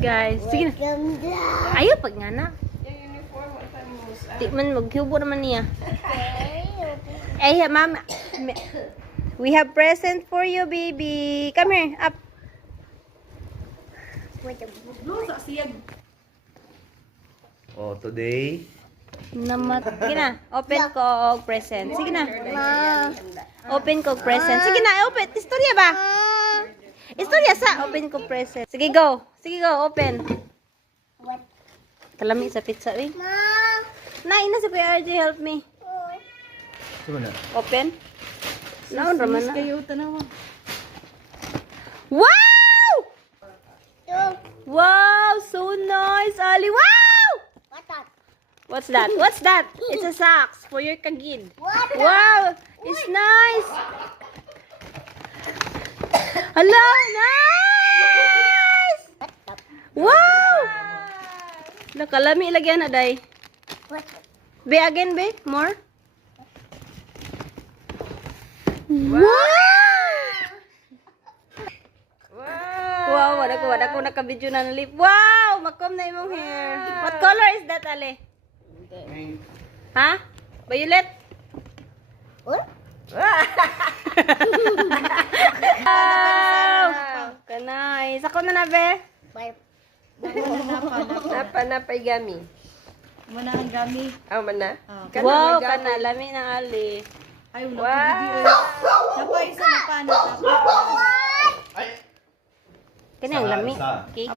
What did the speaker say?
guys. Sige na. Ayaw pag nga na. Di man maghubo naman niya. Ay, mama. We have present for you, baby. Come here, up. Oh, today. Sige na, open ko og present. Sige na. Open ko og present. Sige na, open. Istorya ba? Istorya sa open ko present. Sige, go. Sige, go. Open. Kalami sa pizza, eh. Nain na si Kuya RJ, help me. Sino na? Open. Naon raman na. Kayo tanawa. Wow! Wow, so nice, Ali. Wow! What's that? What's that? It's a socks for your kagid. Wow, it's nice. Hello, nice. Wow. Nakalami lagyan na day. Be again, be more. Wow, wala ko naka-video na nalip. Wow, makom na imong hair. What color is that, Ale? Ha? Violet? Wow! Kanay. Sako na na, be? Napa gami. Mana ang gami. Ah, mana? Wow, kana. Lami ng Ali. Ay, wala ko video. Napa isa na pa. Kani ang lami. Okay.